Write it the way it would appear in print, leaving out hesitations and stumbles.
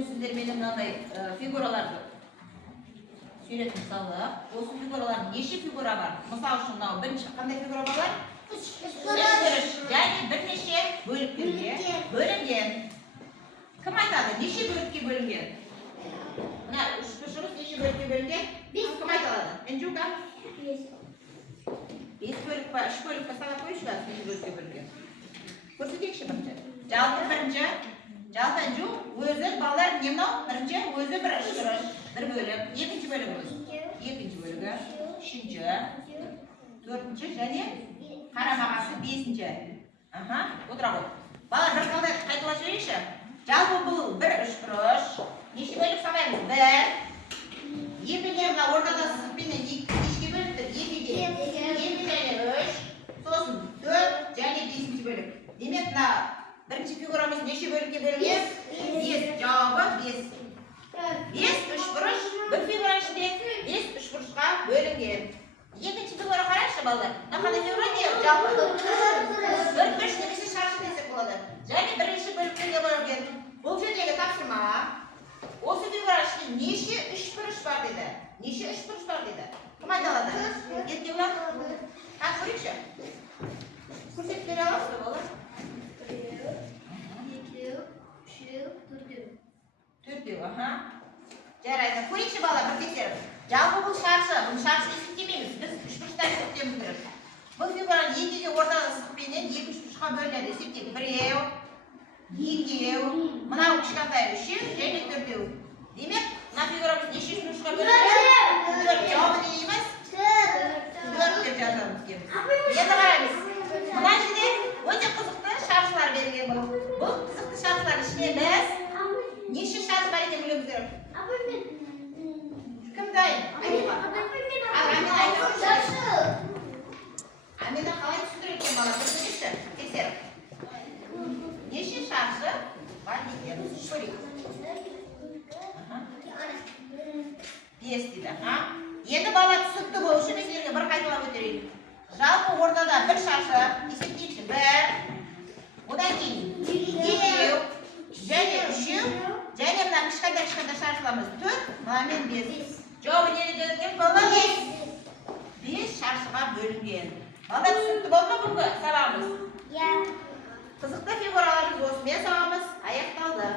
бүгін сіздермен мынандай фигураларды сүйретіп салып, осы фигуралардың неше фигура бар? Мысал үшін мынау бірінші қандай фигура бар? Үш бұрыш. Және бірнеше бөліктерге бөлінген. Кім айтады? Неше бөлікке бөлінген? Мына үш бұрышымыз неше бөлікке бөлінген? Кім айта алады? Энджука? 5 бөлік па? 3 бөлік па? Санап қойшы неше бөлікке бөлінген? Көрсетейікші бірінші. Жалпы бірінші. Жалпы Энджу өзі балалар не мынау? Бірінші өзі бір үш бұрыш. Bir bölüm, ikinci bölümümüz. İkinci bölümü, üçüncü, dördüncü, және қарамағасы бесінші. Отыра ғой. Балалар бір қалдай қайталап жіберейікші. Жалпы бұл бір үш бұрыш. Неше бөліп санаймыз? Бір. Екіге мына ортада сызықпенен нешеге бөліпті? Екіге. Екі және үш. Сосын төрт және бесінші бөлік. Демек мына бірінші фигурамыз неше бөлікке бөлінген? Бес. Жауабы бес. 5 үш бұрыш, бір фигура ішінде 5 үш бұрышқа бөлінген. Екінші фигура қарайықшы балалар. Қандай фигура дейік? Жалпы. Бір бұрыш немесе шаршы десек болады. Және бірінші бөліктерге бөлінген. Бұл жердегі тапсырма. Осы фигура ішінде неше үш бұрыш бар деді? Неше үш бұрыш бар деді? Кім айта алады? Еркебұлан? Көрейікші. Көрсетіп бере аласыз ба балалар? 4-еу, жарайды. Көрейікші бала, бір тексеріп. Жалпы бұл шаршы. Бұл шаршы есептемейміз. Біз үш бұрыштан есептеміз керек. Бұл фигураны екіге ортада сызықпенен екі үш бұрышқа бөлінеді. Есептейік. Біреу, екеу, мынау кішкентай үшеу және төртеу. Демек, мына фигурамыз неше үш бұрышқа бөлінеді? Төрт. Жауабы не дейміз? Төрт деп жазамыз. Енді қараймыз. Мына жерде өте қызықты шаршылар берілген бұл. Бұл қызықты шаршылар ішіне біз неше шаршы бар екен білуіміз керек? Кім дайын? Амина. Амина айтып. Амина қалай түсіндіреді екен бала? Көрсетейікші. Тексеріп. Неше шаршы бар екен? Көрейік. 5 дейді. Енді бала түсінікті болу үшін сіздерге бір қайталап өтейік. Жалпы ортада бір шаршы есептейікші. Бір. Одан кейін екеу және үшеу. Және мына кішкентай шаршыламыз 4, мынамен 5. Жауабы неге бөлінген болды? 5 шаршыға бөлінген. Балдар түсінікті болды ма бүгінгі сабағымыз? Иә. Қызықты фигураларымыз осымен сабағымыз аяқталды.